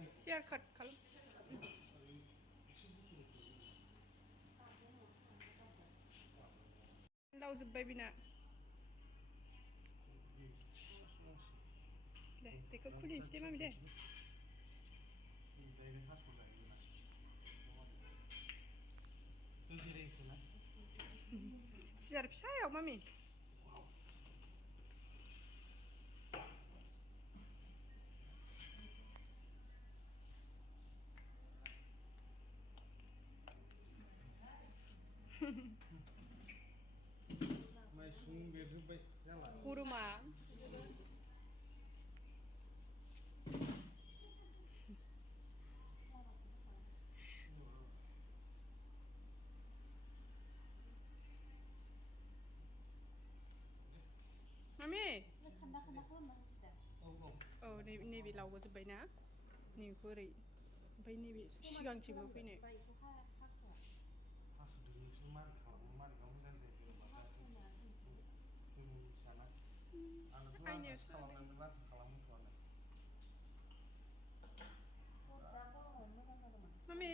hair काट खालाम लावजोब्बाय बिना दे बेखौ खुलिनोसै दे मामि दे सियार फिसायाव मामि गरमा मामि औ नैबे लावबोजोब्बाय ना नैबेखौ ओरै ओमफ्राय नैबे सिगांथिंबो फैनो मामि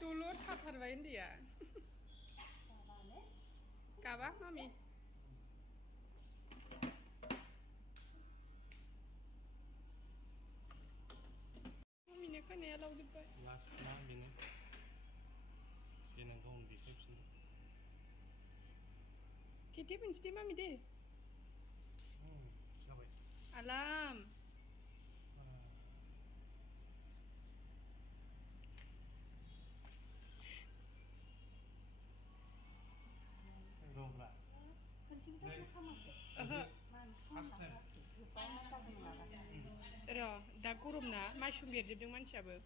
दलर थाथारबाय उन्दैया गाबा मामि मामिना खानाया लावजोब्बाय लास्ट ना बेनो देनां गावनो देखायफिनदो थेथे मोनसै दे मामि दे जाबाय आलाम रब्रा ओहो फार्स्ट टाइम र' दा गरम ना माइसुं बेरजोबदों मानसियाबो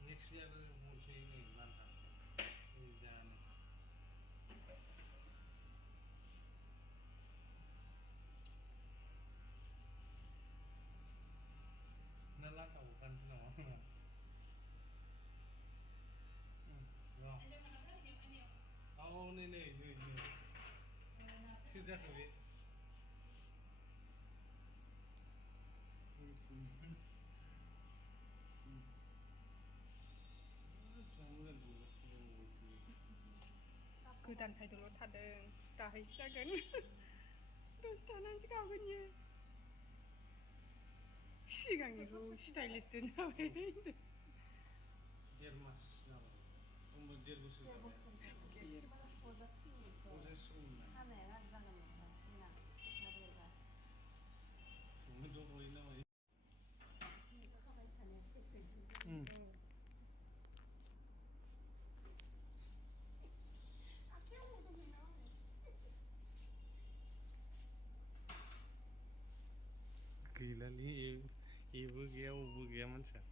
नेक्स्ट इयार हरसै नै मानहा जानो ना लागाव गानसै नामा औ नै सोर जाखो बे गोदान फायदल' थादों दाहायसो जागोन दसे थानानैसो गाबगोन इयो सिगांनिखौ स्टाइलिस दोनजाबाय देर मास जाबाय होमबा देर बोसोर जाबाय सोंनोथ' गयो ना मायो गैलालै एबो गैया अबो गैया मानसिया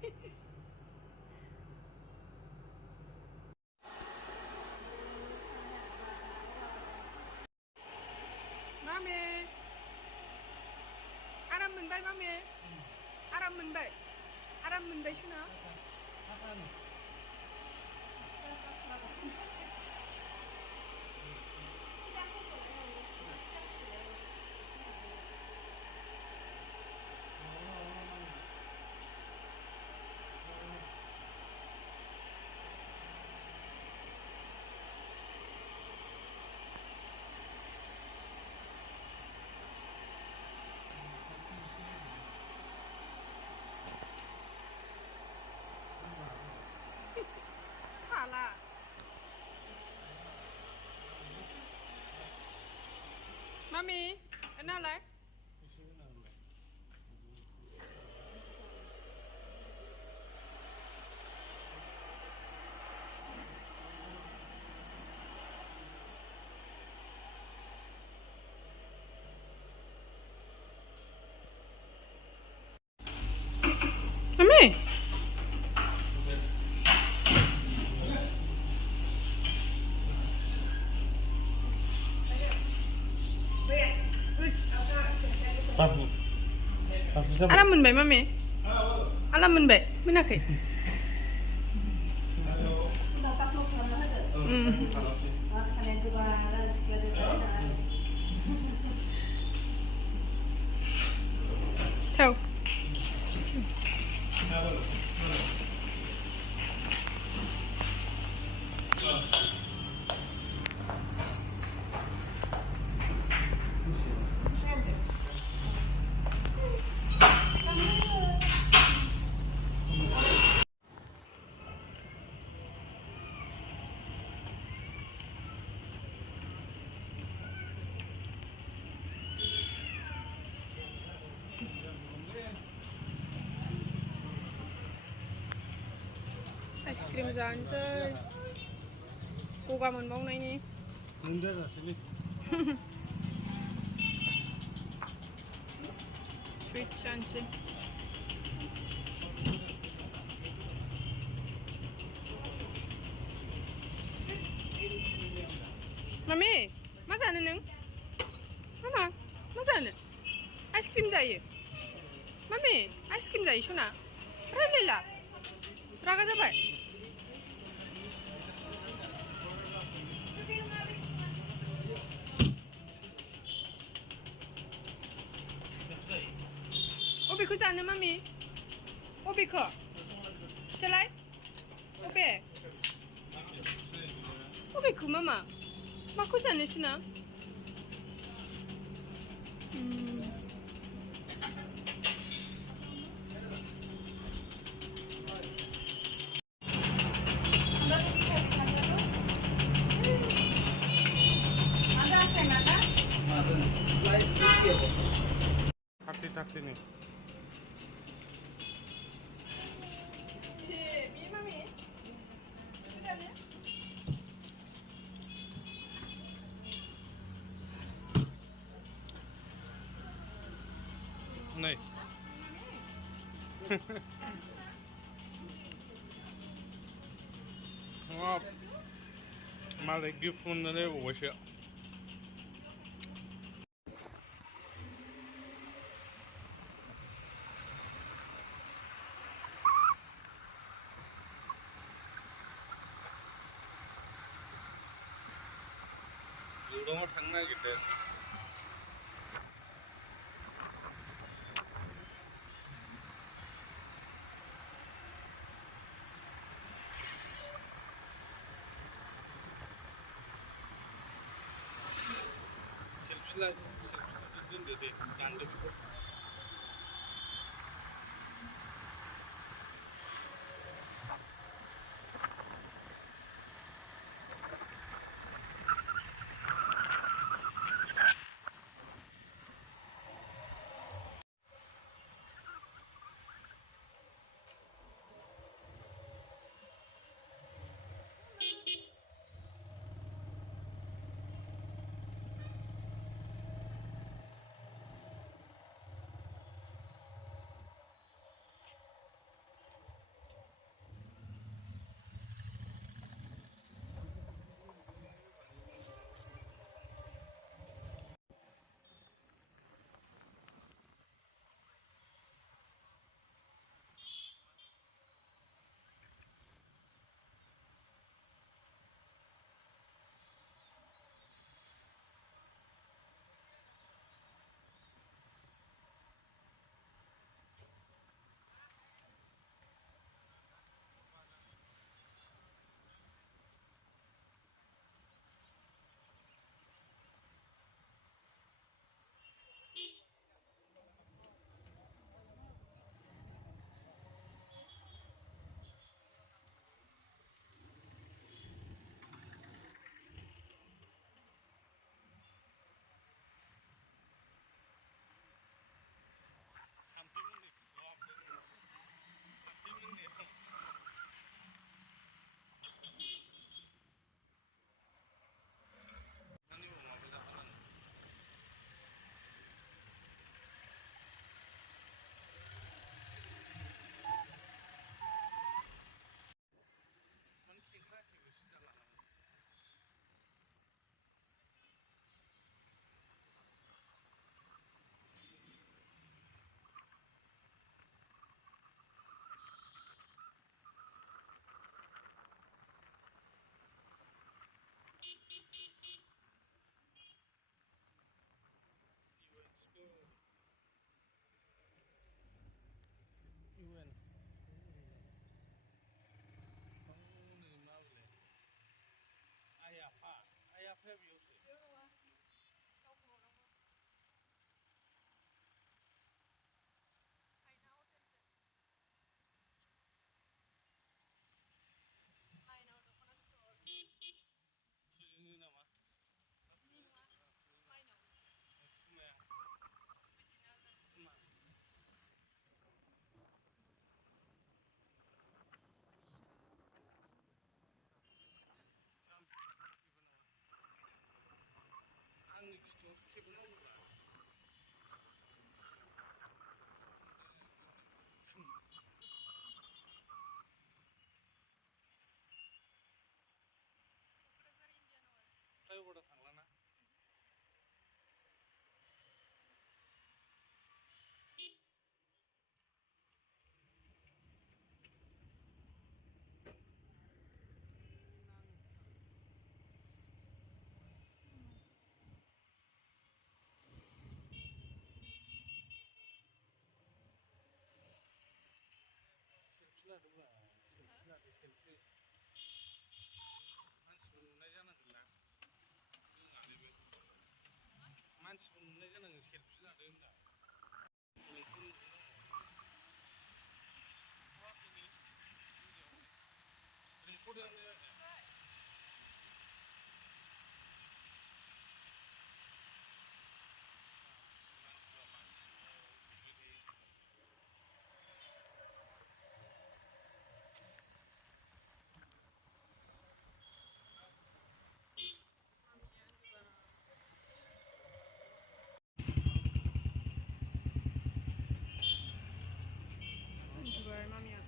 मामे आराम मोनबाय मामे आराम मोनबाय सोना हाला मामी एनालाय मामी आराम मोनबाय मामे आराम मोनबाय मोनाखै थाव आइसक्रिम जानोसै गगा मोनबावनायनि मोनजाजासेलै स्वीट जानोसै मामी मा जानो नों मामा मा जानो आइसक्रिम जायो मामी आइसक्रिम जायो सना रायलायला रागा जाबाय अबेखौ जानो मामी अबेखौ खिथालाय अबेखौ मामा माखौ जानो सोना थार्टी नहीं नहीं मालिक गिफ्ट मोननानै बावबायसो जौराङाव थांनो नागिरदों सेल्फि दोनदो दे दानदो बेखौ फ्लाइअभार थांलाना मानसिफोर नुनाय जानांगौ सेल्फि लादो होनदां उन्दुबाय मामिया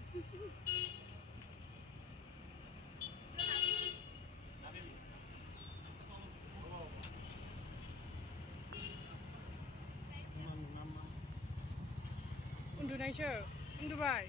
उन्दुनायसो उन्दुबाय